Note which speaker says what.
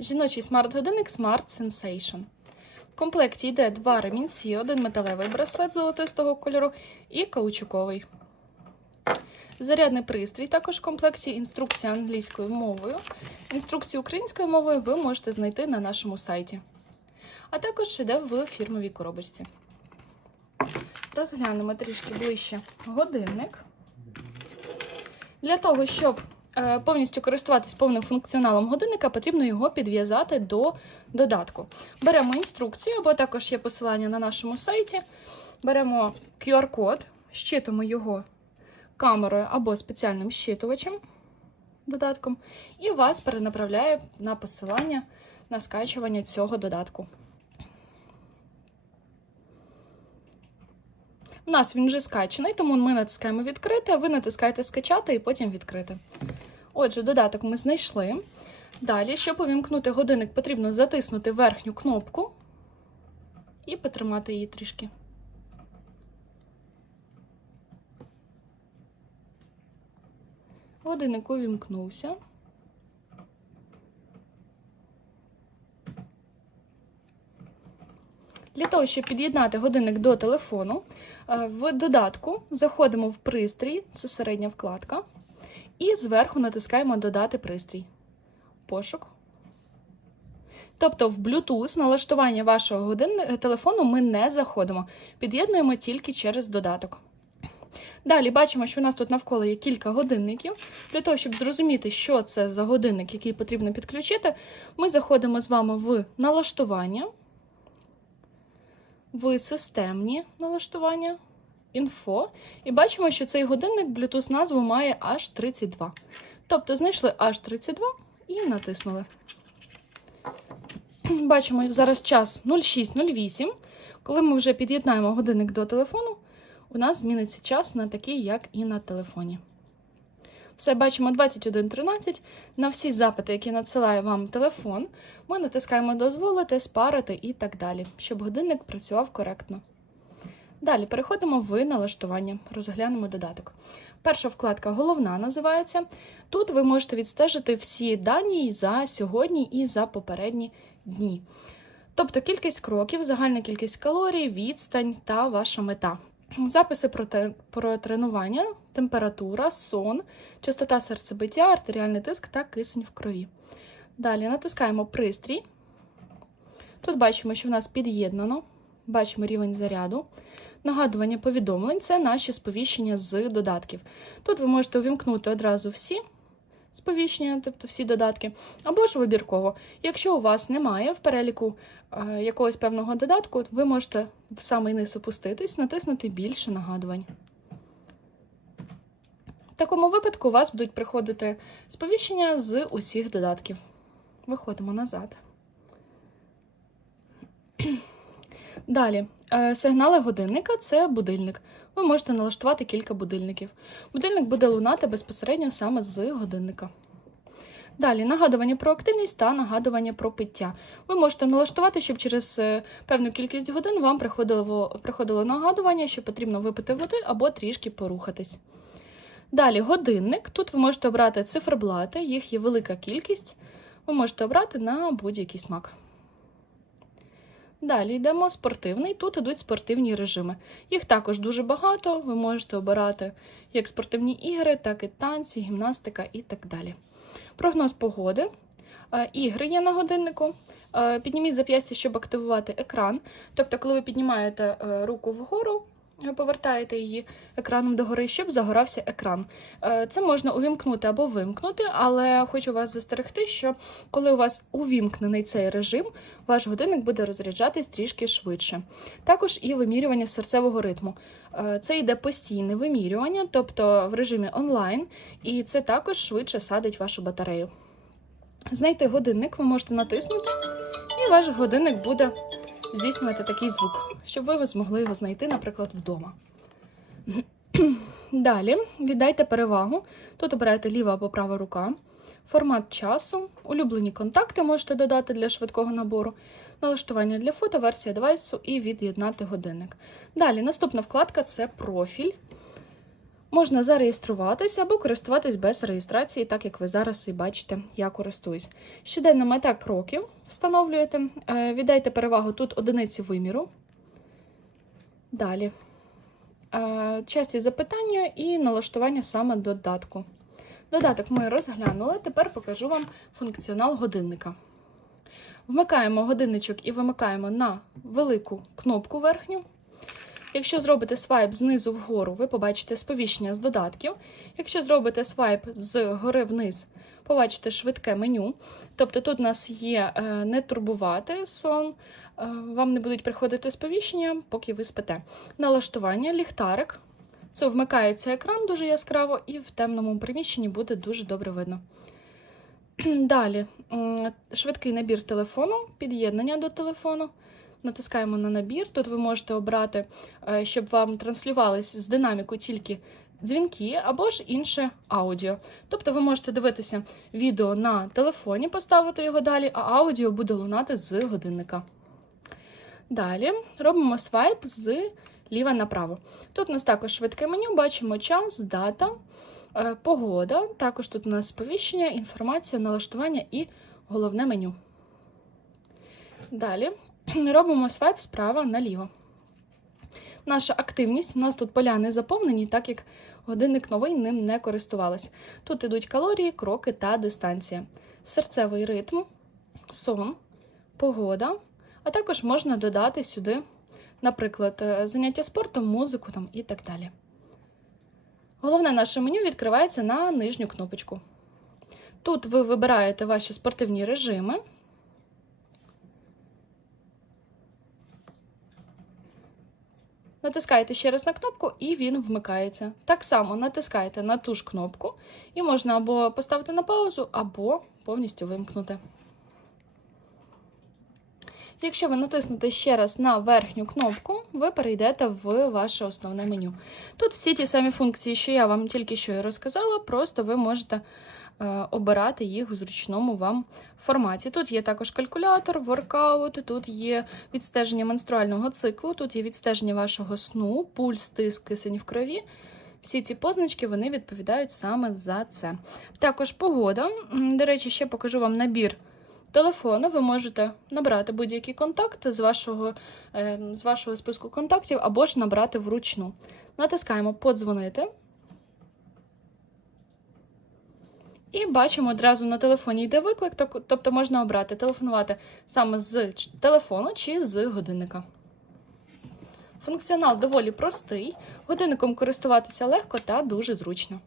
Speaker 1: Жіночий смарт-годинник Smart Sensation. В комплекті йде два ремінці, один металевий браслет золотистого кольору і каучуковий. Зарядний пристрій також в комплекті, інструкція англійською мовою. Інструкцію українською мовою ви можете знайти на нашому сайті. А також йде в фірмовій коробочці. Розглянемо трішки ближче годинник. Для того, щоб повністю користуватись повним функціоналом годинника, потрібно його підв'язати до додатку. Беремо інструкцію, або також є посилання на нашому сайті. Беремо QR-код, щитуємо його камерою або спеціальним щитувачем додатком, і вас перенаправляє на посилання на скачування цього додатку. У нас він вже скачаний, тому ми натискаємо відкрити, а ви натискаєте скачати і потім відкрити. Отже, додаток ми знайшли. Далі, щоб увімкнути годинник, потрібно затиснути верхню кнопку і потримати її трішки. Годинник увімкнувся. Для того, щоб під'єднати годинник до телефону, е, в додатку заходимо в пристрій, це середня вкладка, і зверху натискаємо Додати пристрій. Пошук. Тобто в Bluetooth налаштування вашого годинника телефону ми не заходимо, під'єднуємо тільки через додаток. Далі бачимо, що у нас тут навколо є кілька годинників. Для того, щоб зрозуміти, що це за годинник, який потрібно підключити, ми заходимо з вами в налаштування, в системні налаштування, інфо, і бачимо, що цей годинник Bluetooth назву має H32. Тобто знайшли H32 і натиснули. Бачимо зараз час 06.08. Коли ми вже під'єднаємо годинник до телефону, у нас зміниться час на такий, як і на телефоні. Все, бачимо 21.13. На всі запити, які надсилає вам телефон, ми натискаємо дозволити, спарити і так далі, щоб годинник працював коректно. Далі переходимо в налаштування, розглянемо додаток. Перша вкладка головна називається. Тут ви можете відстежити всі дані за сьогодні і за попередні дні. Тобто кількість кроків, загальна кількість калорій, відстань та ваша мета. Записи про, те- про тренування, температура, сон, частота серцебиття, артеріальний тиск та кисень в крові. Далі натискаємо пристрій. Тут бачимо, що в нас під'єднано, бачимо рівень заряду. Нагадування повідомлень це наші сповіщення з додатків. Тут ви можете увімкнути одразу всі сповіщення, тобто всі додатки, або ж вибірково. Якщо у вас немає в переліку е, якогось певного додатку, ви можете в самий низ опуститись, натиснути більше нагадувань. В такому випадку у вас будуть приходити сповіщення з усіх додатків. Виходимо назад. Далі, е, сигнали годинника це будильник. Ви можете налаштувати кілька будильників. Будильник буде лунати безпосередньо саме з годинника. Далі нагадування про активність та нагадування про пиття. Ви можете налаштувати, щоб через е, певну кількість годин вам приходило, приходило нагадування, що потрібно випити води або трішки порухатись. Далі годинник. Тут ви можете обрати циферблати, їх є велика кількість. Ви можете обрати на будь-який смак. Далі йдемо спортивний. Тут ідуть спортивні режими. Їх також дуже багато. Ви можете обирати як спортивні ігри, так і танці, гімнастика і так далі. Прогноз погоди. Е, Ігри є на годиннику. Е, Підніміть зап'ястя, щоб активувати екран. Тобто, коли ви піднімаєте е, руку вгору, повертаєте її екраном догори, щоб загорався екран. Е, Це можна увімкнути або вимкнути, але хочу вас застерегти, що коли у вас увімкнений цей режим, ваш годинник буде розряджатись трішки швидше. Також і вимірювання серцевого ритму. Е, Це йде постійне вимірювання, тобто в режимі онлайн, і це також швидше садить вашу батарею. Знайти годинник ви можете натиснути, і ваш годинник буде здійснювати такий звук, щоб ви змогли його знайти, наприклад, вдома. Далі віддайте перевагу. Тут обираєте ліва або права рука. Формат часу, улюблені контакти можете додати для швидкого набору, налаштування для фото, версія девайсу і від'єднати годинник. Далі наступна вкладка це профіль. Можна зареєструватися або користуватись без реєстрації, так як ви зараз і бачите, я користуюсь. Щоденна мета кроків встановлюєте. Е, Віддайте перевагу тут одиниці виміру. Далі. Е, Часті запитання і налаштування саме додатку. Додаток ми розглянули. Тепер покажу вам функціонал годинника. Вмикаємо годинничок і вимикаємо на велику кнопку верхню. Якщо зробите свайп знизу вгору, ви побачите сповіщення з додатків. Якщо зробите свайп з гори вниз, побачите швидке меню. Тобто тут у нас є е, не турбувати сон, е, вам не будуть приходити сповіщення, поки ви спите. Налаштування, ліхтарик. Це вмикається екран дуже яскраво, і в темному приміщенні буде дуже добре видно. Далі швидкий набір телефону, під'єднання до телефону. Натискаємо на набір. Тут ви можете обрати, е, щоб вам транслювались з динаміку тільки дзвінки або ж інше аудіо. Тобто ви можете дивитися відео на телефоні, поставити його далі, а аудіо буде лунати з годинника. Далі робимо свайп з ліва направо. Тут у нас також швидке меню, бачимо час, дата, е, погода. Також тут у нас сповіщення, інформація, налаштування і головне меню. Далі робимо свайп справа наліво. Наша активність, у нас тут поля не заповнені, так як годинник новий ним не користувалась. Тут ідуть калорії, кроки та дистанція, серцевий ритм, сон, погода, а також можна додати сюди, наприклад, е, заняття спортом, музику там, і так далі. Головне наше меню відкривається на нижню кнопочку. Тут ви вибираєте ваші спортивні режими. Натискаєте ще раз на кнопку, і він вмикається. Так само натискаєте на ту ж кнопку, і можна або поставити на паузу, або повністю вимкнути. Якщо ви натиснете ще раз на верхню кнопку, ви перейдете в ваше основне меню. Тут всі ті самі функції, що я вам тільки що і розказала, просто ви можете обирати їх в зручному вам форматі. Тут є також калькулятор, воркаут, тут є відстеження менструального циклу, тут є відстеження вашого сну, пульс, тиск, кисень в крові. Всі ці позначки вони відповідають саме за це. Також погода. До речі, ще покажу вам набір телефону. Ви можете набрати будь-який контакт з вашого, е, з вашого списку контактів або ж набрати вручну. Натискаємо подзвонити. І бачимо одразу на телефоні йде виклик, тобто можна обрати телефонувати саме з телефону чи з годинника. Функціонал доволі простий, годинником користуватися легко та дуже зручно.